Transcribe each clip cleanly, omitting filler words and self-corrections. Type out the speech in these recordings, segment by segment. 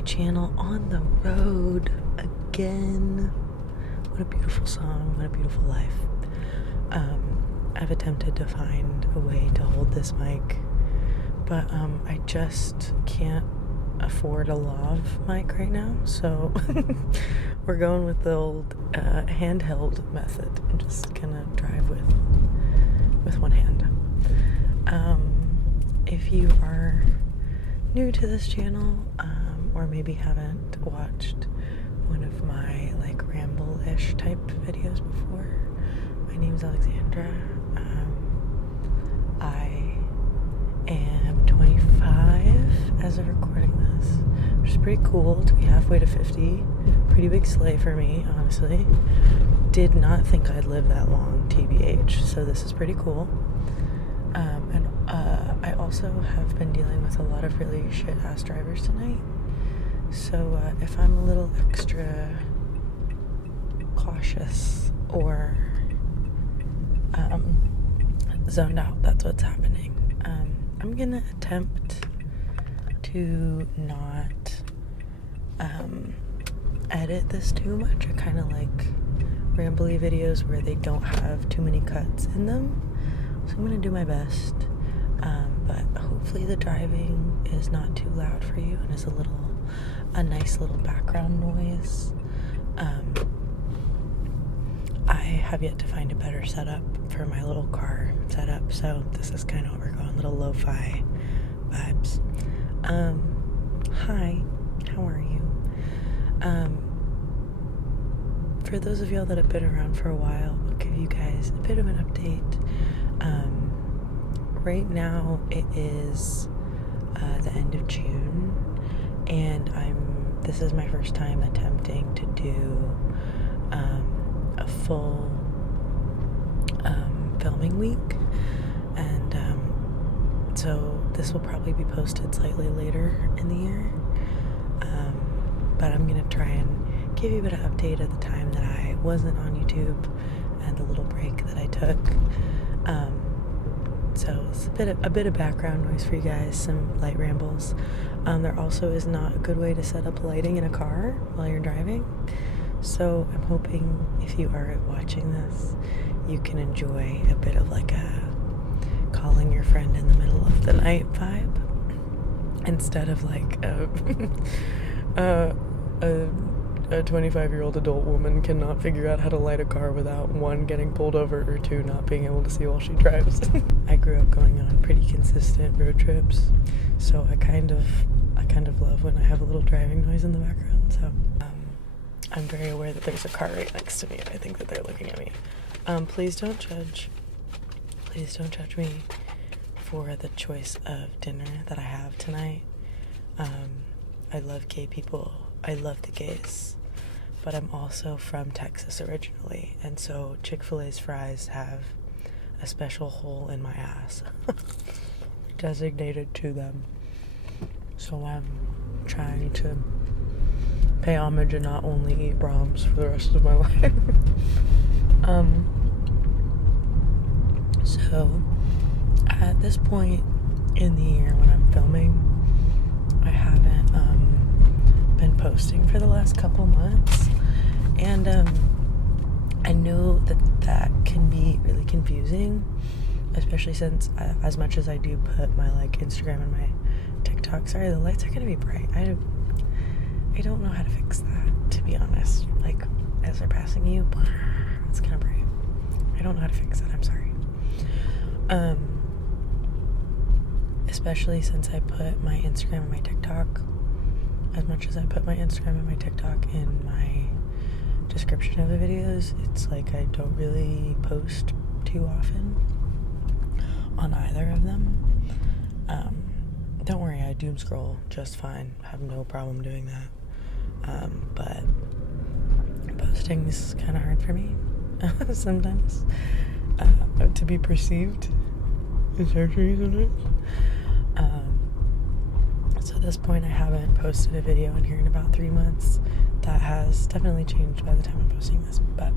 my channel on the road again. What a beautiful song, what a beautiful life. I've attempted to find a way to hold this mic, but I just can't afford a lav mic right now, so we're going with the old handheld method. I'm just gonna drive with one hand. If you are new to this channel, or maybe haven't watched one of my like ramble-ish type videos before, my name's Alexandra. I am 25 as of recording this, which is pretty cool to be halfway to 50. Pretty big sleigh for me, honestly. Did not think I'd live that long, TBH, so this is pretty cool. And I also have been dealing with a lot of really shit-ass drivers tonight. So if I'm a little extra cautious or zoned out, that's what's happening. I'm gonna attempt to not edit this too much. I kind of like rambly videos where they don't have too many cuts in them. So I'm gonna do my best, but hopefully the driving is not too loud for you and is a nice little background noise. I have yet to find a better setup for my little car setup, so this is kind of what we're going, little lo-fi vibes. Hi, how are you? For those of y'all that have been around for a while, I'll give you guys a bit of an update. Right now it is the end of June, and this is my first time attempting to do a full filming week, and so this will probably be posted slightly later in the year, but I'm gonna try and give you a bit of update at the time that I wasn't on YouTube and the little break that I took. So it's a bit of background noise for you guys, some light rambles. There also is not a good way to set up lighting in a car while you're driving. So I'm hoping if you are watching this, you can enjoy a bit of like a calling your friend in the middle of the night vibe, instead of like a 25-year-old adult woman cannot figure out how to light a car without, one, getting pulled over, or two, not being able to see while she drives. I grew up going on pretty consistent road trips, so I kind of love when I have a little driving noise in the background. So I'm very aware that there's a car right next to me, and I think that they're looking at me. Please don't judge. Please don't judge me for the choice of dinner that I have tonight. I love gay people. I love the gays. But I'm also from Texas originally, and so Chick-fil-A's fries have a special hole in my ass designated to them. So I'm trying to pay homage and not only eat Brahms for the rest of my life. So at this point in the year when I'm filming, I haven't been posting for the last couple months, and I know that can be really confusing, especially since as much as I do put my like Instagram and my TikTok, sorry, the lights are gonna be bright. I don't know how to fix that, to be honest. Like, as they're passing you, it's kind of bright. I don't know how to fix that, I'm sorry. Especially since I put my Instagram and my TikTok, as much as I put my Instagram and my TikTok in my description of the videos, it's like I don't really post too often on either of them. Don't worry, I doom scroll just fine. I have no problem doing that. But posting is kind of hard for me sometimes. To be perceived is hard for me sometimes. So at this point, I haven't posted a video in here in about 3 months. That has definitely changed by the time I'm posting this. But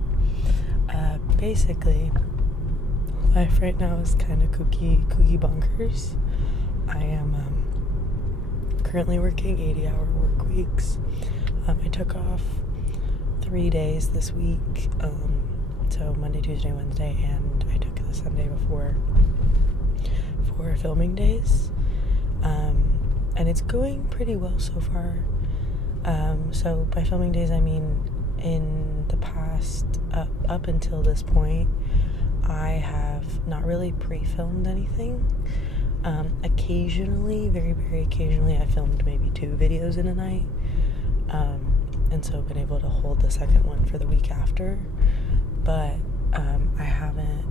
basically, life right now is kind of kooky bonkers. I am currently working 80-hour work weeks. I took off 3 days this week, so Monday, Tuesday, Wednesday, and I took the Sunday before for filming days, and it's going pretty well so far. So by filming days, I mean in the past, up until this point, I have not really pre-filmed anything. Occasionally, very, very occasionally, I filmed maybe 2 videos in a night, and so I've been able to hold the second one for the week after, but I haven't,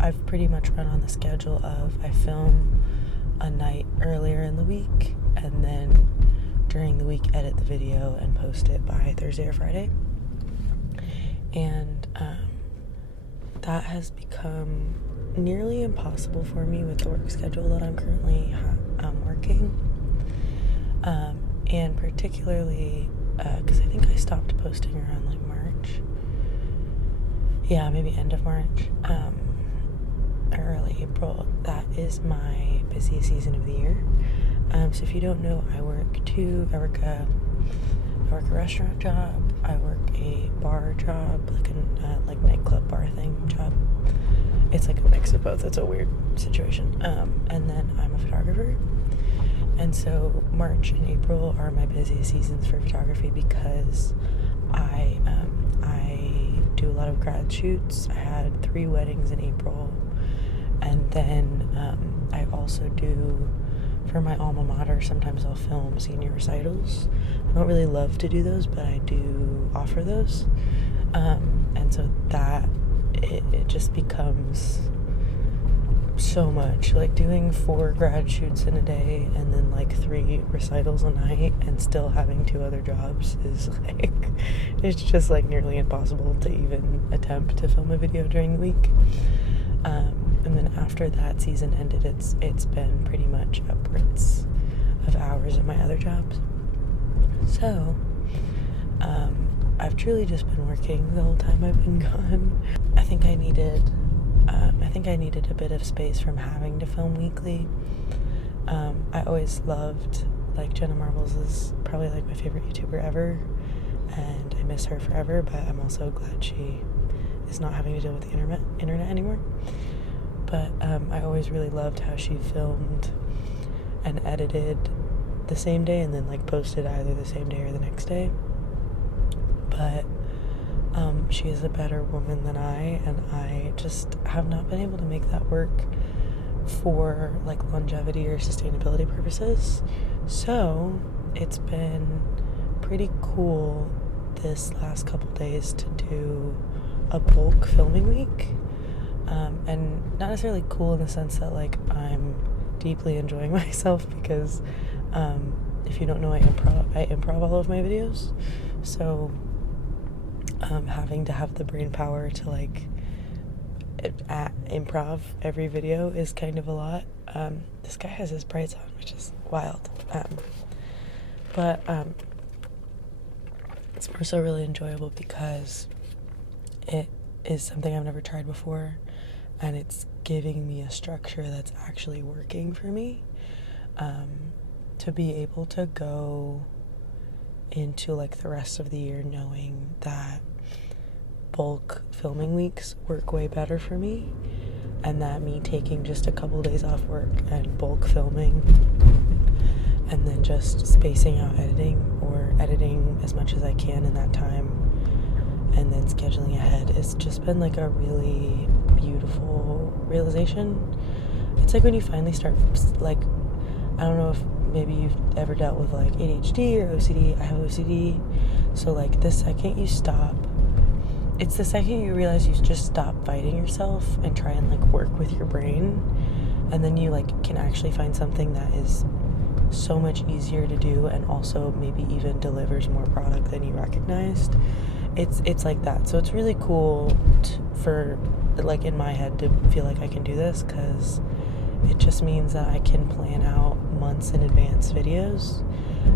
I've pretty much run on the schedule of I film a night earlier in the week, and then during the week edit the video and post it by Thursday or Friday, and that has become nearly impossible for me with the work schedule that I'm currently working, and particularly because I think I stopped posting around like March, maybe end of March, early April. That is my busiest season of the year. So if you don't know, I work a restaurant job, I work a bar job, like a like nightclub bar thing job. It's like a mix of both. It's a weird situation. And then I'm a photographer. And so March and April are my busiest seasons for photography because I do a lot of grad shoots. I had 3 weddings in April. And then I also do, for my alma mater, sometimes I'll film senior recitals. I don't really love to do those, but I do offer those. And so that, it just becomes so much. Like doing 4 grad shoots in a day and then like 3 recitals a night and still having 2 other jobs is like, it's just like nearly impossible to even attempt to film a video during the week. And then after that season ended, it's been pretty much upwards of hours at my other jobs. So, I've truly just been working the whole time I've been gone. I think I needed a bit of space from having to film weekly. I always loved, like, Jenna Marbles is probably like my favorite YouTuber ever, and I miss her forever, but I'm also glad she is not having to deal with the internet anymore. But I always really loved how she filmed and edited the same day and then like posted either the same day or the next day. But she is a better woman than I, and I just have not been able to make that work for like longevity or sustainability purposes. So it's been pretty cool this last couple days to do a bulk filming week. And not necessarily cool in the sense that like I'm deeply enjoying myself, because if you don't know, I improv all of my videos, so having to have the brain power to like improv every video is kind of a lot. This guy has his brights on, which is wild, but it's more so really enjoyable because it is something I've never tried before, and it's giving me a structure that's actually working for me, to be able to go into like the rest of the year knowing that bulk filming weeks work way better for me, and that me taking just a couple days off work and bulk filming and then just spacing out editing as much as I can in that time and then scheduling ahead, it's just been like a really beautiful realization. It's like when you finally start, like, I don't know if maybe you've ever dealt with like ADHD or OCD. I have OCD, so like it's the second you realize you just stop fighting yourself and try and like work with your brain, and then you like can actually find something that is so much easier to do and also maybe even delivers more product than you recognized. It's like that. So it's really cool for like in my head to feel like I can do this, because it just means that I can plan out months in advance videos,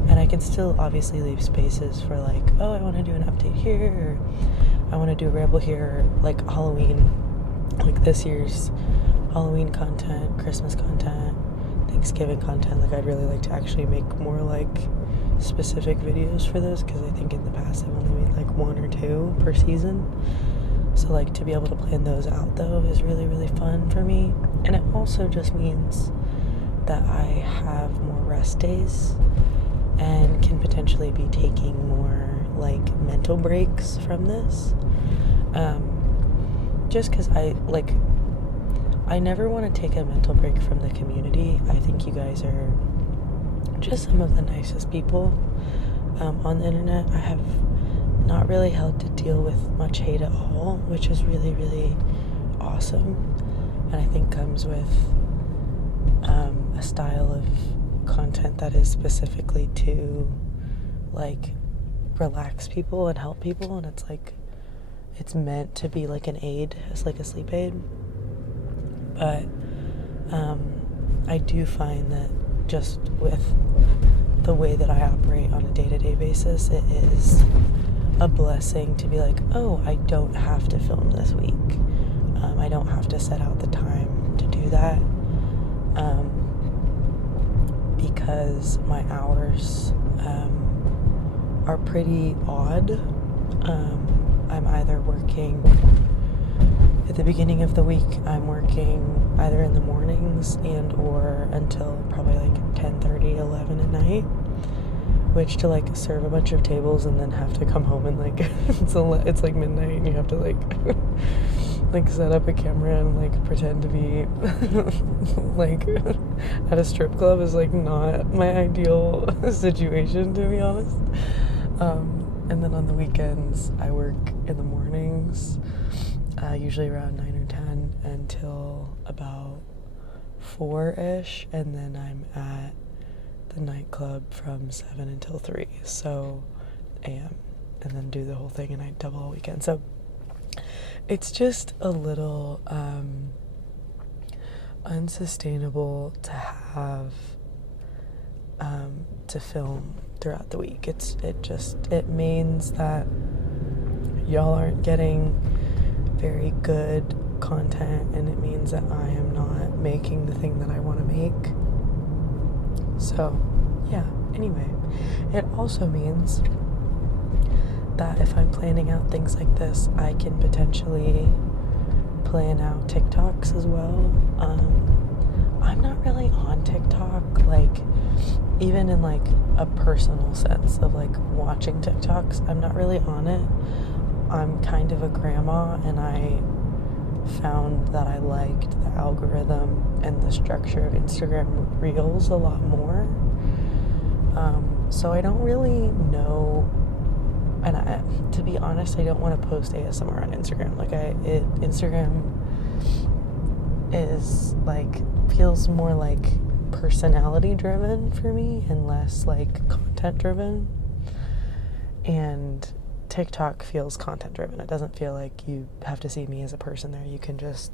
and I can still obviously leave spaces for like, oh, I want to do an update here, or I want to do a ramble here, like Halloween, like this year's Halloween content, Christmas content, Thanksgiving content. Like, I'd really like to actually make more like specific videos for this, because I think in the past I've only made like 1 or 2 per season. So like to be able to plan those out though is really, really fun for me. And it also just means that I have more rest days and can potentially be taking more like mental breaks from this. Just because I never want to take a mental break from the community. I think you guys are just some of the nicest people on the internet. I have not really had to deal with much hate at all, which is really, really awesome. And I think comes with a style of content that is specifically to like relax people and help people, and it's meant to be like an aid, it's like a sleep aid. But I do find that just with the way that I operate on a day-to-day basis, it is a blessing to be like, oh, I don't have to film this week. I don't have to set out the time to do that, because my hours are pretty odd. I'm either working at the beginning of the week, I'm working either in the mornings and or until probably like 10:30, 11 at night, which to like serve a bunch of tables and then have to come home and like it's like midnight and you have to like like set up a camera and like pretend to be like at a strip club is like not my ideal situation, to be honest. And then on the weekends I work in the mornings, usually around 9 or 10 until about 4-ish, and then I'm at the nightclub from 7 until 3 a.m. and then do the whole thing, and I double all weekend. So it's just a little unsustainable to have to film throughout the week. It means that y'all aren't getting very good content, and it means that I am not making the thing that I want to make. So yeah, anyway, it also means that if I'm planning out things like this, I can potentially plan out TikToks as well. I'm not really on TikTok, like even in like a personal sense of like watching TikToks. I'm not really on it. I'm kind of a grandma, and I found that I liked the algorithm and the structure of Instagram Reels a lot more. So I don't really know, and to be honest, I don't want to post ASMR on Instagram. Like Instagram is like, feels more like personality driven for me and less like content driven. And TikTok feels content driven. It doesn't feel like you have to see me as a person there. You can just,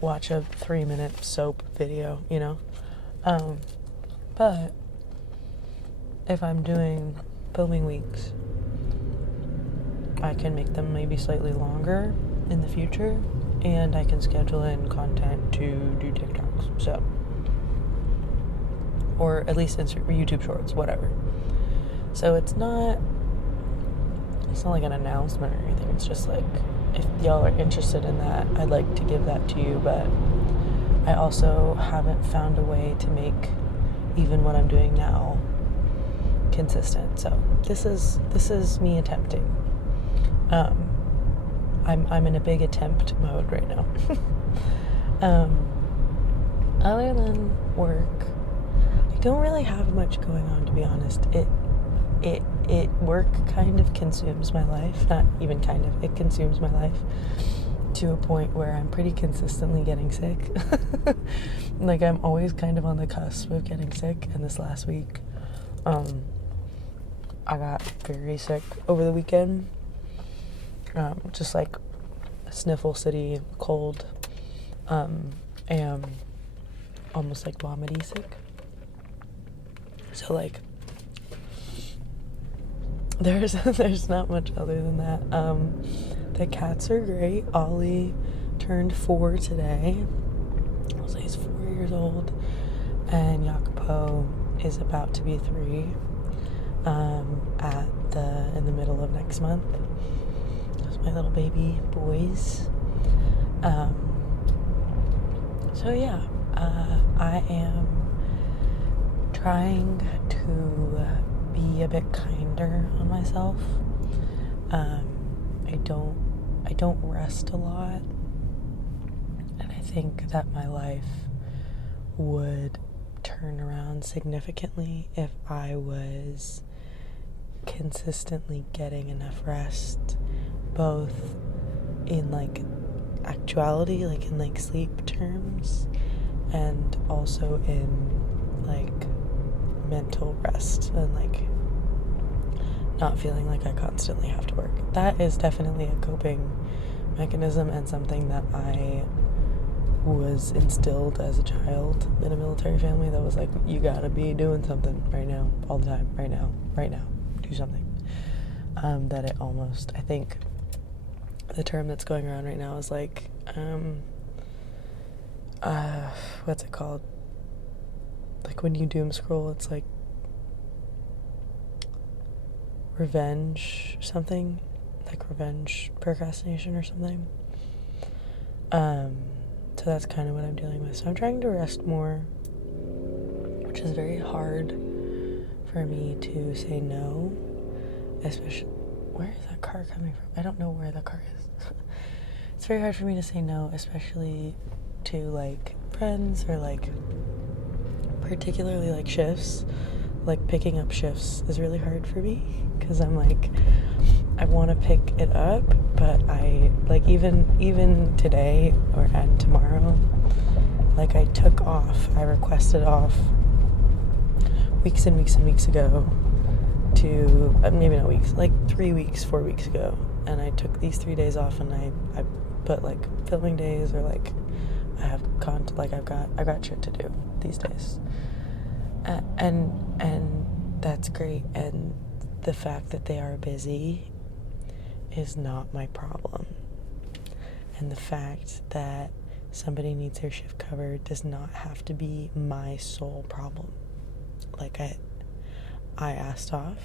watch a 3-minute soap video, But if I'm doing filming weeks, I can make them maybe slightly longer in the future, and I can schedule in content to do TikToks. So, or at least YouTube Shorts, whatever. So it's not like an announcement or anything. It's just like, if y'all are interested in that, I'd like to give that to you. But I also haven't found a way to make even what I'm doing now consistent. So this is me attempting. I'm in a big attempt mode right now. Other than work, I don't really have much going on, to be honest. Work kind of consumes my life. Not even kind of, it consumes my life to a point where I'm pretty consistently getting sick. Like, I'm always kind of on the cusp of getting sick, and this last week, I got very sick over the weekend. Just like a sniffle city cold, and almost like vomity sick. So like, there's not much other than that. The cats are great. Ollie turned 4 today. I'll say he's 4 years old, and Jacopo is about to be 3 in the middle of next month. Those are my little baby boys. So yeah, I am trying to be a bit kinder on myself. I don't rest a lot, and I think that my life would turn around significantly if I was consistently getting enough rest, both in like actuality, like in like sleep terms, and also in like mental rest, and like not feeling like I constantly have to work. That is definitely a coping mechanism, and something that I was instilled as a child in a military family that was like, you gotta be doing something right now, all the time, right now, do something. That it almost, I think the term that's going around right now is like, what's it called? Like when you doom scroll, it's like revenge something, like revenge procrastination or something. So that's kind of what I'm dealing with. So I'm trying to rest more, which is very hard for me to say no, especially, where is that car coming from? I don't know where the car is. It's very hard for me to say no, especially to like friends, or like particularly like shifts. Like picking up shifts is really hard for me, because I'm like, I want to pick it up, but I like even today and tomorrow, like I took off, I requested off weeks and weeks and weeks ago to, maybe not weeks, like 3 weeks, 4 weeks ago, and I took these 3 days off, and I put like filming days, or like I have I got shit to do these days. And that's great, and the fact that they are busy is not my problem, and the fact that somebody needs their shift covered does not have to be my sole problem. Like I asked off.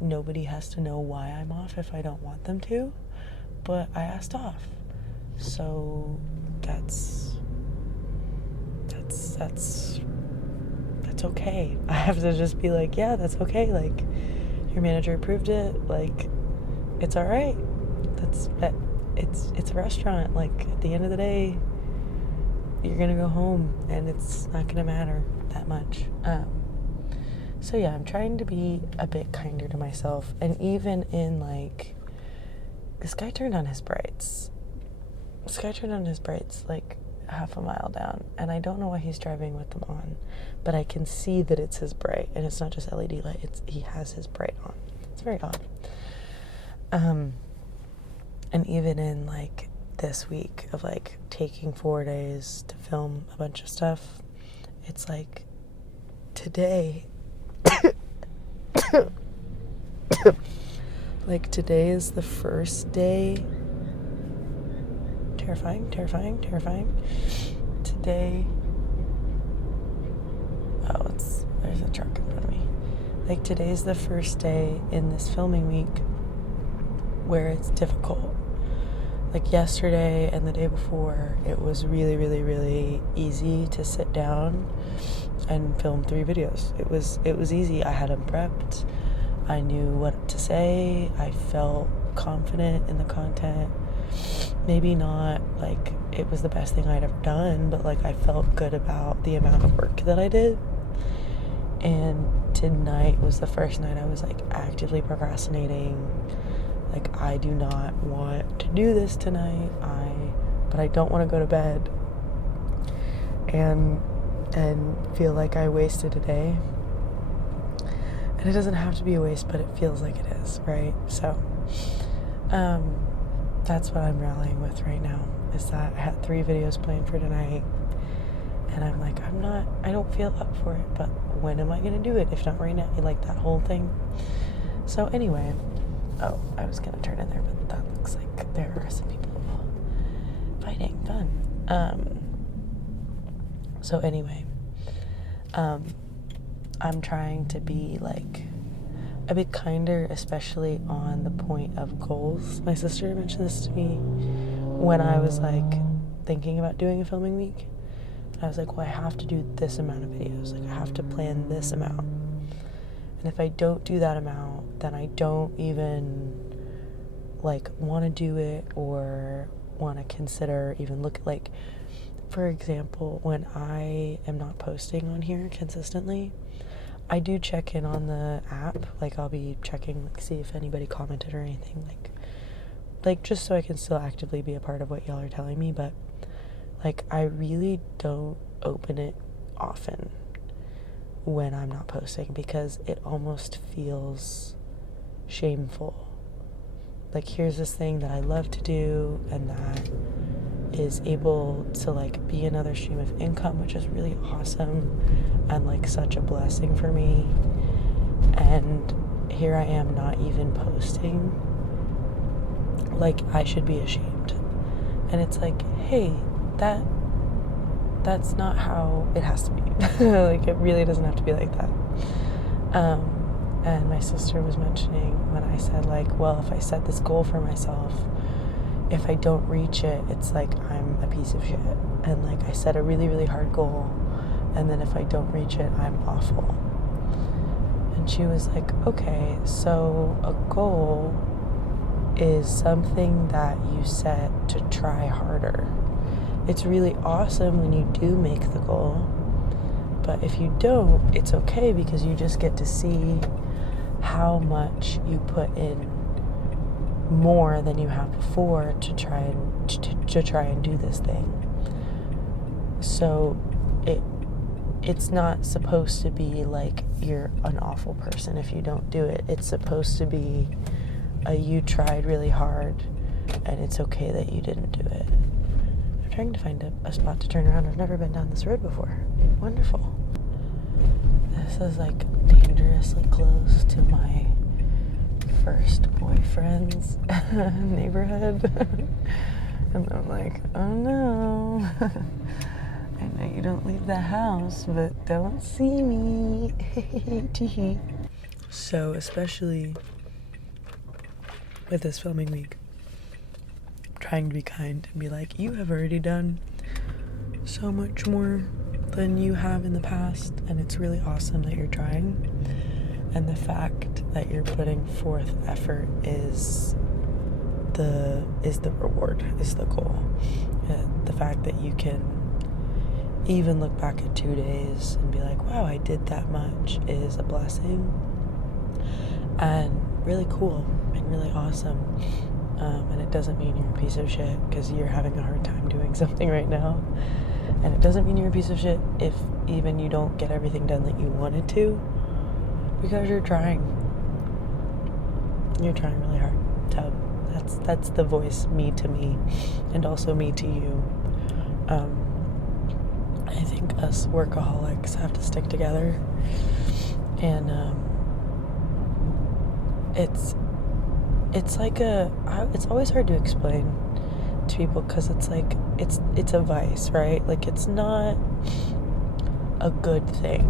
Nobody has to know why I'm off if I don't want them to, but I asked off, so that's okay. I have to just be like, yeah, that's okay. Like, your manager approved it. Like, it's all right. It's a restaurant. Like, at the end of the day, you're gonna go home, and it's not gonna matter that much. So yeah, I'm trying to be a bit kinder to myself, and even in like, this guy turned on his brights like half a mile down, and I don't know why he's driving with them on, but I can see that it's his bright, and it's not just LED light, he has his bright on. It's very odd. And even in like this week of like taking 4 days to film a bunch of stuff, it's like today like today is the first day. Terrifying. Today, there's a truck in front of me. Like, today's the first day in this filming week where it's difficult. Like, yesterday and the day before, it was really, really, really easy to sit down and film 3 videos. It was easy. I had them prepped. I knew what to say. I felt confident in the content. Maybe not like it was the best thing I'd ever done, but like I felt good about the amount of work that I did. And tonight was the first night I was like actively procrastinating. Like, I do not want to do this tonight. But I don't want to go to bed and feel like I wasted a day. And it doesn't have to be a waste, but it feels like it is, right? So, that's what I'm rallying with right now, is that I had 3 videos planned for tonight, and I'm like, I don't feel up for it, but when am I going to do it? If not right now, like that whole thing. So anyway, I was going to turn in there, but that looks like there are some people fighting. Fun. So anyway, I'm trying to be like a bit kinder, especially on the point of goals. My sister mentioned this to me when I was like thinking about doing a filming week. I was like, well, I have to do this amount of videos. Like, I have to plan this amount. And if I don't do that amount, then I don't even like want to do it or want to consider even look like, for example, when I am not posting on here consistently, I do check in on the app. Like, I'll be checking, like, see if anybody commented or anything, like just so I can still actively be a part of what y'all are telling me. But like, I really don't open it often when I'm not posting because it almost feels shameful. Like, here's this thing that I love to do and that is able to like be another stream of income, which is really awesome and like such a blessing for me. And here I am not even posting. Like, I should be ashamed. And it's like, hey, that's not how it has to be. Like, it really doesn't have to be like that. And my sister was mentioning when I said like, well, if I set this goal for myself, if I don't reach it, it's like I'm a piece of shit. And like, I set a really, really hard goal, and then if I don't reach it, I'm awful. And she was like, okay, so a goal is something that you set to try harder. It's really awesome when you do make the goal, but if you don't, it's okay because you just get to see how much you put in more than you have before to try and do this thing. So it's not supposed to be like you're an awful person if you don't do it. It's supposed to be you tried really hard and it's okay that you didn't do it. I'm trying to find a spot to turn around. I've never been down this road before. Wonderful. This is like dangerously close to my first boyfriend's neighborhood. And I'm like, oh no. I know you don't leave the house, but don't see me. So, especially with this filming week, I'm trying to be kind and be like, you have already done so much more than you have in the past, and it's really awesome that you're trying. And the fact that you're putting forth effort is the reward, is the goal. The fact that you can even look back at 2 days and be like, wow, I did that much, is a blessing and really cool and really awesome. And it doesn't mean you're a piece of shit because you're having a hard time doing something right now. And it doesn't mean you're a piece of shit if even you don't get everything done that you wanted to, because you're trying. You're trying really hard. So that's the voice, me to me, and also me to you. I think us workaholics have to stick together, and it's like it's always hard to explain to people because it's like it's a vice, right? Like, it's not a good thing.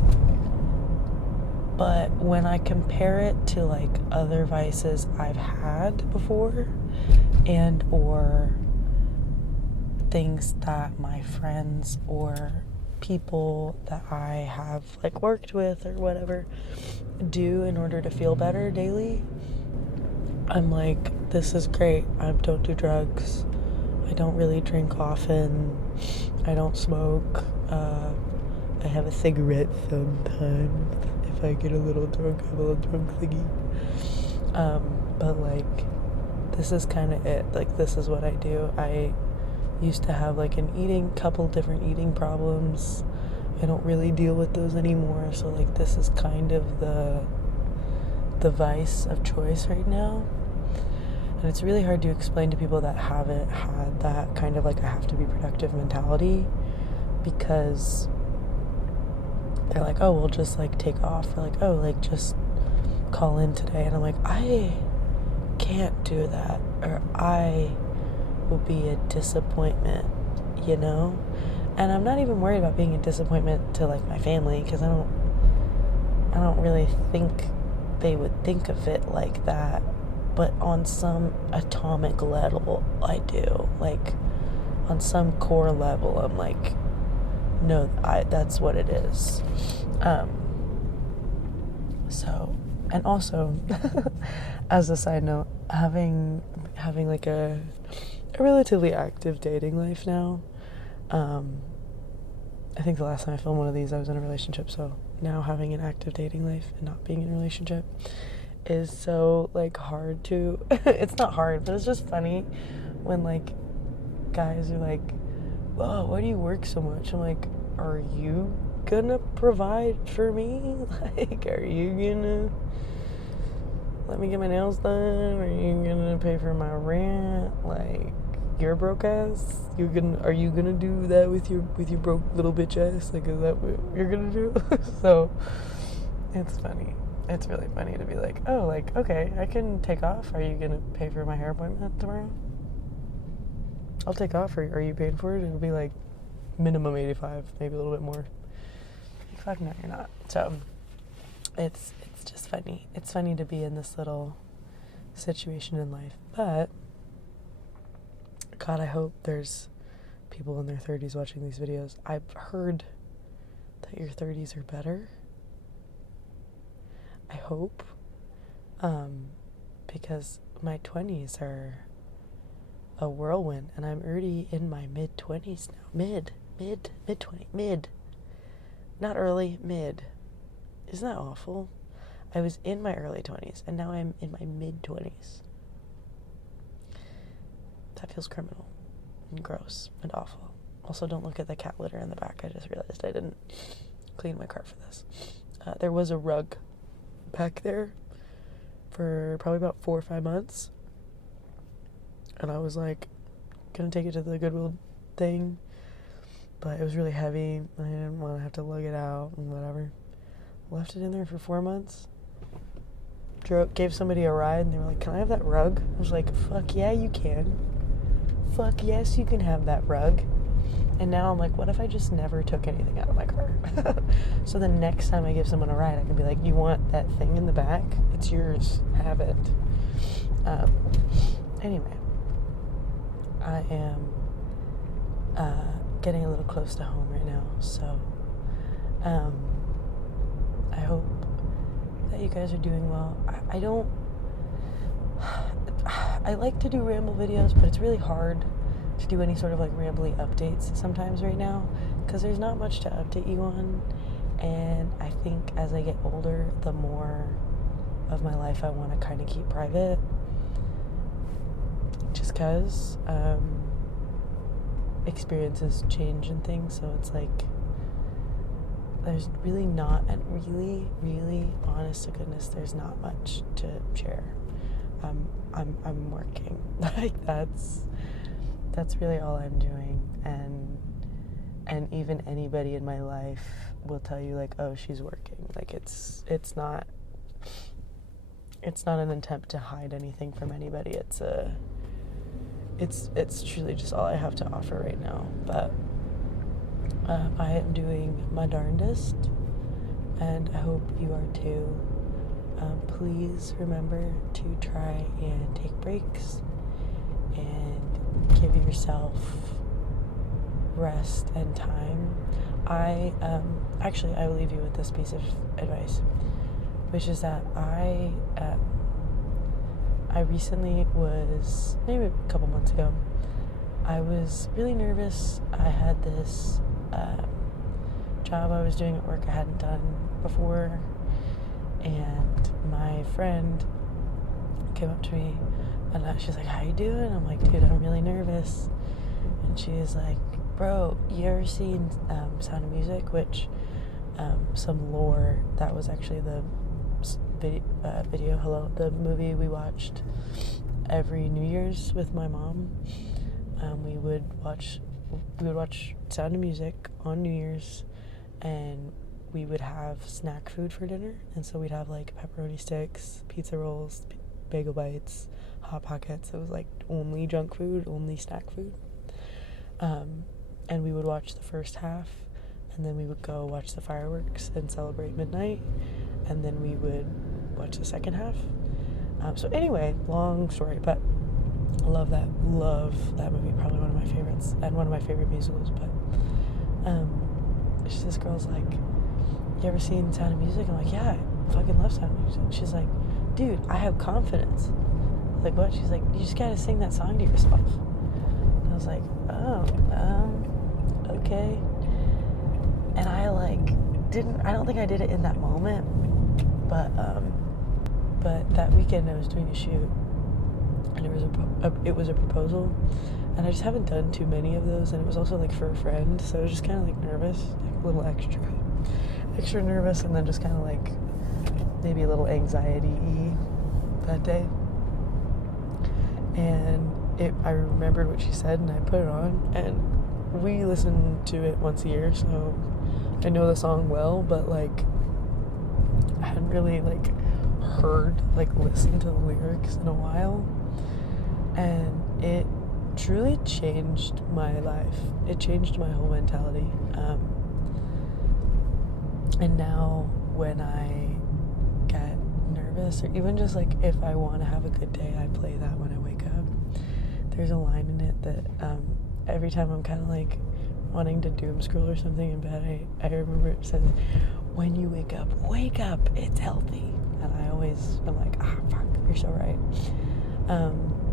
But when I compare it to like other vices I've had before, and or things that my friends or people that I have like worked with or whatever do in order to feel better daily, I'm like, this is great. I don't do drugs. I don't really drink often. I don't smoke. I have a cigarette sometimes. If I get a little drunk, I have a little drunk thingy. But like, this is kind of it. Like, this is what I do. I used to have like couple different eating problems. I don't really deal with those anymore. So like, this is kind of the vice of choice right now. And it's really hard to explain to people that haven't had that kind of like I have to be productive mentality, because they're like, oh, we'll just like take off, or like, oh, like just call in today. And I'm like, I can't do that, or I will be a disappointment, you know? And I'm not even worried about being a disappointment to like my family, because I don't really think they would think of it like that. But on some atomic level, I do. Like, on some core level, I'm like, no, that's what it is. So, and also, as a side note, having like a relatively active dating life now. I think the last time I filmed one of these, I was in a relationship. So now having an active dating life and not being in a relationship is so like hard to. It's not hard, but it's just funny when like guys are like, "Oh, why do you work so much?" I'm like, "Are you gonna provide for me? Like, are you gonna let me get my nails done? Are you gonna pay for my rent? Like, you're broke ass. Are you gonna do that with your broke little bitch ass? Like, is that what you're gonna do?" So it's funny. It's really funny to be like, oh, like, okay, I can take off. Are you gonna pay for my hair appointment tomorrow? I'll take off. Are you paying for it? It'll be like minimum $85, maybe a little bit more. Fuck no, you're not. So it's just funny. It's funny to be in this little situation in life. But God, I hope there's people in their 30s watching these videos. I've heard that your 30s are better. I hope. Because my 20s are a whirlwind, and I'm already in my mid-20s now. Mid. Not early, mid. Isn't that awful? I was in my early 20s, and now I'm in my mid-20s. That feels criminal and gross and awful. Also, don't look at the cat litter in the back. I just realized I didn't clean my car for this. There was a rug back there for probably about 4 or 5 months. And I was like, gonna take it to the Goodwill thing. But it was really heavy. I didn't want to have to lug it out and whatever. Left it in there for 4 months. Gave somebody a ride, and they were like, "Can I have that rug?" I was like, "Fuck yeah, you can. Fuck yes, you can have that rug." And now I'm like, what if I just never took anything out of my car? So the next time I give someone a ride, I can be like, "You want that thing in the back? It's yours. Have it." Anyway, I am getting a little close to home right now, so I hope that you guys are doing well. I like to do ramble videos, but it's really hard to do any sort of like rambly updates sometimes right now, because there's not much to update you on. And I think as I get older, the more of my life I want to kind of keep private, just because experiences change and things. So it's like there's really not, and really honest to goodness, there's not much to share. I'm working. Like that's really all I'm doing, and even anybody in my life will tell you like, oh, she's working. Like it's not an attempt to hide anything from anybody. It's truly just all I have to offer right now. But I am doing my darndest, and I hope you are too. Please remember to try and take breaks and give yourself rest and time. I will leave you with this piece of advice, which is that I recently was, maybe a couple months ago, I was really nervous. I had this job I was doing at work I hadn't done before, and my friend came up to me and she's like, "How you doing?" I'm like, "Dude, I'm really nervous." And she's like, "Bro, you ever seen Sound of Music?" Which, some lore, that was actually the the movie we watched every New Year's with my mom. We would watch Sound of Music on New Year's, and we would have snack food for dinner. And so we'd have like pepperoni sticks, pizza rolls, bagel bites, Hot Pockets. It was like only junk food, only snack food. and we would watch the first half, and then we would go watch the fireworks and celebrate midnight, and then we would watch the second half. So anyway, long story, but love that movie, probably one of my favorites, and one of my favorite musicals. But this girl's like, you ever seen Sound of Music? I'm like, yeah, I fucking love Sound of Music. She's like, dude, I have confidence. Like, what? She's like, you just gotta sing that song to yourself. And I was like, oh, okay. And I don't think I did it in that moment, but that weekend I was doing a shoot, and it was a proposal, and I just haven't done too many of those, and it was also like for a friend, so I was just kind of like nervous, like a little extra nervous, and then just kind of like maybe a little anxiety-y that day. And I remembered what she said, and I put it on, and we listen to it once a year, so I know the song well, but like I hadn't really like listened to the lyrics in a while, and it truly changed my life. It changed my whole mentality. And now when I get nervous, or even just like if I want to have a good day, I play that when I wake up. There's a line in it that every time I'm kind of like wanting to doom scroll or something in bed, I remember it says, when you wake up, it's healthy. And I always am like, fuck, you're so right.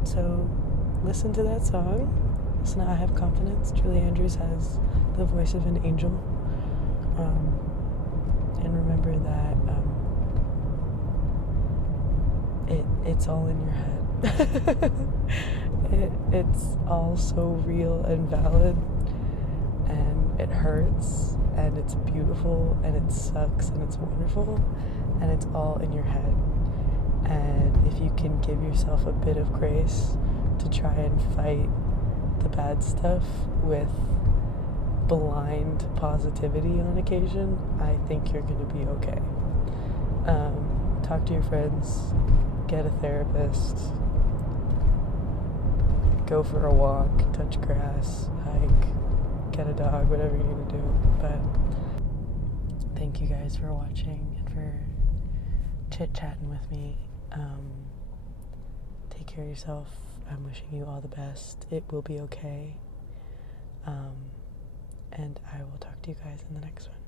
So listen to that song. So now I have confidence. Julie Andrews has the voice of an angel. And remember that it's all in your head. It's all so real and valid, and it hurts, and it's beautiful, and it sucks, and it's wonderful, and it's all in your head. And if you can give yourself a bit of grace to try and fight the bad stuff with blind positivity on occasion, I think you're going to be okay. Talk to your friends, get a therapist, go for a walk, touch grass, hike, get a dog, whatever you're going to do. But thank you guys for watching and for chit-chatting with me. Take care of yourself. I'm wishing you all the best. It will be okay. And I will talk to you guys in the next one.